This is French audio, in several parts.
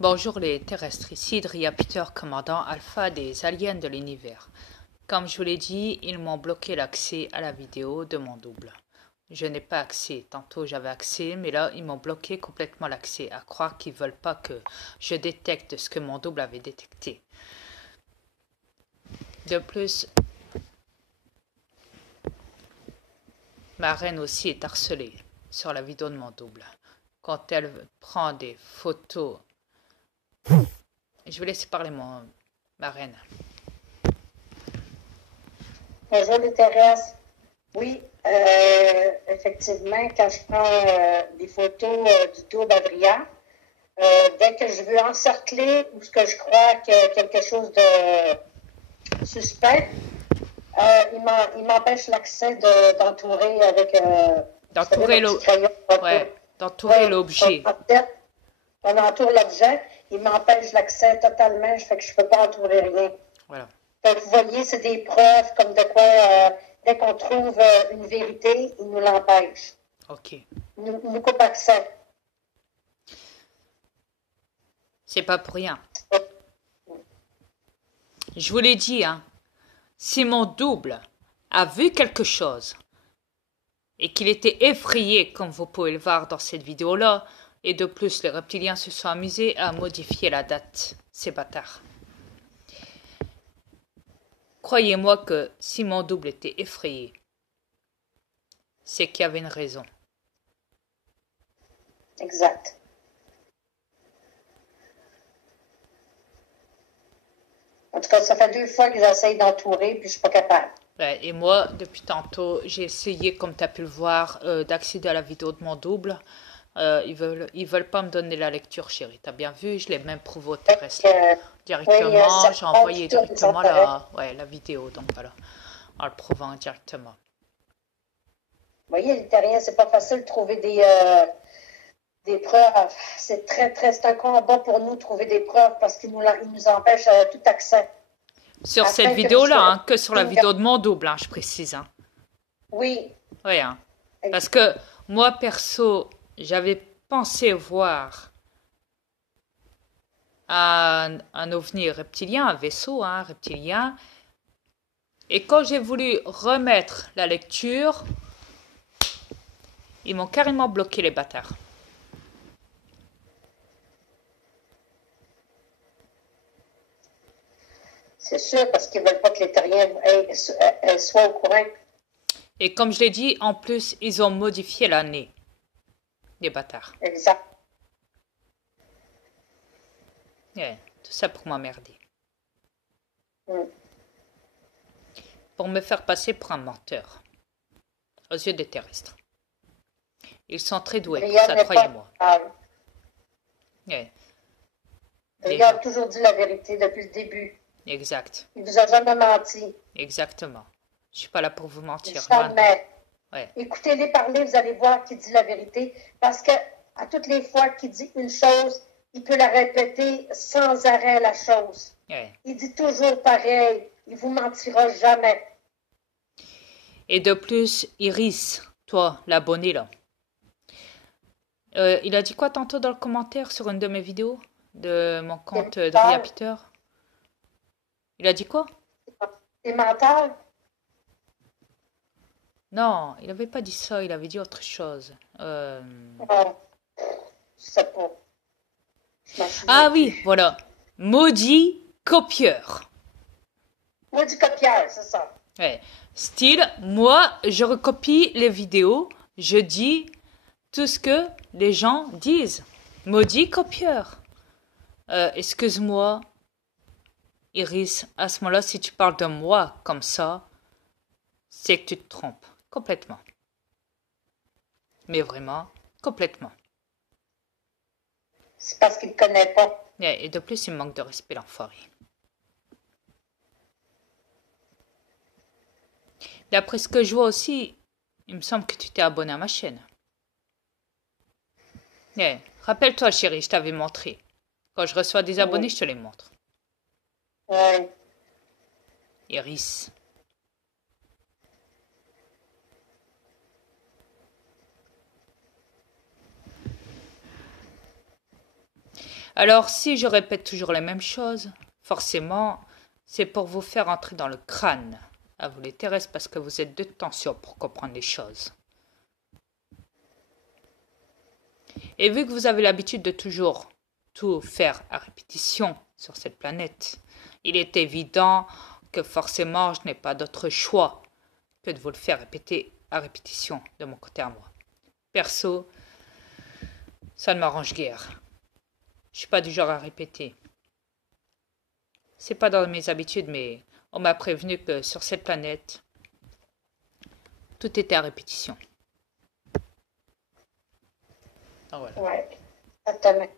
Bonjour les terrestres, ici Dria Peter, commandant alpha des aliens de l'univers. Comme je vous l'ai dit, ils m'ont bloqué l'accès à la vidéo de mon double. Je n'ai pas accès, tantôt j'avais accès, mais là ils m'ont bloqué complètement l'accès, à croire qu'ils veulent pas que je détecte ce que mon double avait détecté. De plus, ma reine aussi est harcelée sur la vidéo de mon double. Quand elle prend des photos, je vais laisser parler ma reine. Bonjour les Thérèse. Oui, effectivement, quand je prends des photos du double Adrien, dès que je veux encercler ou ce que je crois qu'il y a quelque chose de suspect, il m'empêche l'accès d'entourer avec D'entourer le petit crayon. l'objet. On entoure l'objet, il m'empêche l'accès totalement, fait que je ne peux pas entourer rien. Voilà. Donc, vous voyez, c'est des preuves comme de quoi, dès qu'on trouve une vérité, il nous l'empêche. Ok. Il nous coupe accès. C'est pas pour rien. Je vous l'ai dit, hein. Si mon double a vu quelque chose et qu'il était effrayé, comme vous pouvez le voir dans cette vidéo-là, et de plus, les reptiliens se sont amusés à modifier la date. Ces bâtards. Croyez-moi que si mon double était effrayé, c'est qu'il y avait une raison. Exact. En tout cas, ça fait 2 fois que j'essaye d'entourer, puis je suis pas capable. Ouais, et moi, depuis tantôt, j'ai essayé, comme tu as pu le voir, d'accéder à la vidéo de mon double. Ils veulent pas me donner la lecture, chérie. T'as bien vu, je l'ai même prouvé au terrestre. Directement, oui, j'ai envoyé directement la vidéo, donc voilà, en le prouvant directement. Vous voyez, les terriens, c'est pas facile de trouver des preuves. C'est un combat pour nous de trouver des preuves parce qu'ils nous empêchent tout accès. Sur cette vidéo-là, hein, que sur la vidéo de mon double, hein, je précise. Hein. Oui. Oui, hein. Parce que moi, perso, j'avais pensé voir un ovni reptilien, un vaisseau reptilien. Et quand j'ai voulu remettre la lecture, ils m'ont carrément bloqué les bâtards. C'est sûr, parce qu'ils ne veulent pas que les terriens soient au courant. Et comme je l'ai dit, en plus, ils ont modifié l'année. Les bâtards. Exact. Yeah, tout ça pour m'emmerder. Mm. Pour me faire passer pour un menteur. Aux yeux des terrestres. Ils sont très doués pour ça, croyez-moi. Yeah. Il a toujours dit la vérité depuis le début. Exact. Il vous a jamais menti. Exactement. Je suis pas là pour vous mentir. Jamais. Ouais. Écoutez-les parler, vous allez voir qu'il dit la vérité. Parce que à toutes les fois qu'il dit une chose, il peut la répéter sans arrêt la chose. Ouais. Il dit toujours pareil. Il vous mentira jamais. Et de plus, Iris, toi, l'abonné là. Il a dit quoi tantôt dans le commentaire sur une de mes vidéos de mon compte Dria Peter? Il a dit quoi? C'est mental? Non, il n'avait pas dit ça, il avait dit autre chose. Je sais pas. Ah oui, voilà. Maudit copieur. Maudit copieur, c'est ça. Ouais. Style, moi, je recopie les vidéos, je dis tout ce que les gens disent. Maudit copieur. Excuse-moi, Iris, à ce moment-là, si tu parles de moi comme ça, c'est que tu te trompes. Complètement. Mais vraiment, complètement. C'est parce qu'il ne connaît pas. Et de plus, il me manque de respect, l'enfoiré. D'après ce que je vois aussi, il me semble que tu t'es abonné à ma chaîne. Rappelle-toi, chérie, je t'avais montré. Quand je reçois des abonnés, je te les montre. Ouais. Iris. Alors, si je répète toujours les mêmes choses, forcément, c'est pour vous faire entrer dans le crâne, à vous les terrestres, parce que vous êtes de tension pour comprendre les choses. Et vu que vous avez l'habitude de toujours tout faire à répétition sur cette planète, il est évident que forcément je n'ai pas d'autre choix que de vous le faire répéter à répétition de mon côté à moi. Perso, ça ne m'arrange guère. Je suis pas du genre à répéter. C'est pas dans mes habitudes, mais on m'a prévenu que sur cette planète, tout était à répétition. Donc voilà. Oui, exactement.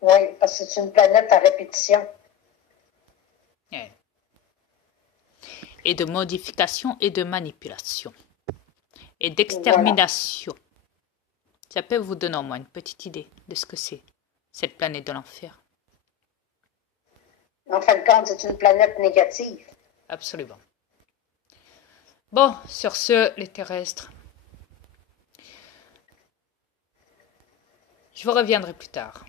Oui, parce que c'est une planète à répétition. Ouais. Et de modification et de manipulation. Et d'extermination. Voilà. Ça peut vous donner au moins une petite idée de ce que c'est, cette planète de l'enfer. En fin de compte, c'est une planète négative. Absolument. Bon, sur ce, les terrestres, je vous reviendrai plus tard.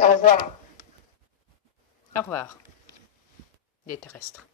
Au revoir. Au revoir, les terrestres.